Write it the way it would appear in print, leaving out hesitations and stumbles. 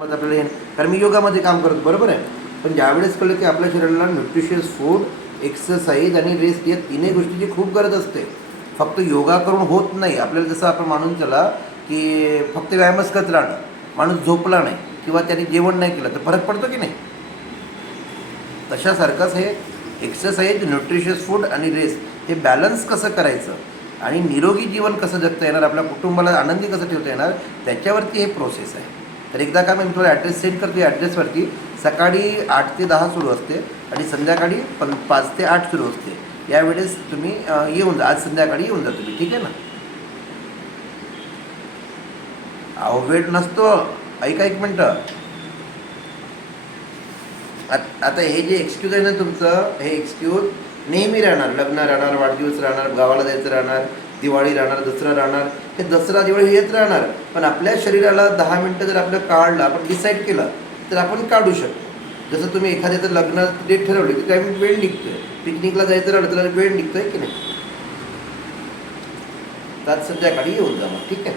मग आपल्याला कारण मी योगामध्ये काम करतो बरोबर आहे. पण ज्यावेळेस कळलं की आपल्या शरीराला न्यूट्रिशियस फूड, एक्सरसाइज आणि रेस्ट या तिन्ही गोष्टीची खूप गरज असते. फक्त योगा करून होत नाही. आपल्याला जसं आपण मानून चला की फक्त व्यायामच करत राहणं, माणूस झोपला नाही किंवा त्याने जेवण नाही केलं तर फरक पडतो की नाही. तशासारखंच हे एक्सरसाइज, न्यूट्रिशियस फूड आणि रेस्ट हे बॅलन्स कसं करायचं आणि निरोगी जीवन कसं जगता येणार, आपल्या कुटुंबाला आनंदी कसं ठेवता येणार, त्याच्यावरती हे प्रोसेस आहे. तर एकदा का मी तुम्हाला ॲड्रेस सेंड करतो. या ॲड्रेसवरती सकाळी 8 ते 10 सुरू असते आणि संध्याकाळी 5 ते 8 सुरू असते. यावेळेस तुम्ही येऊन जा. आज संध्याकाळी येऊन जा तुम्ही, ठीक आहे ना. अहो वेळ नसतो. ऐका एक मिनटं. आता हे जे एक्सक्यूज आहे ना तुमचं, हे एक्सक्यूज नेहमी राहणार. लग्न राहणार, वाढदिवस राहणार, गावाला जायचं राहणार, दिवाळी राहणार, दसरा राहणार. हे दसरा दिवाळी येत राहणार. पण आपल्या शरीराला 10 मिनटं जर आपलं काढलं, आपण डिसाईड केलं तर आपण काढू शकतो. जसं तुम्ही एखाद्याचं लग्न डेट ठरवली की टाईम वेळ निघतोय. पिकनिकला जायचं राहिलं तर वेळ निघतोय की नाही. तर आज संध्याकाळी येऊन जा मग, ठीक आहे.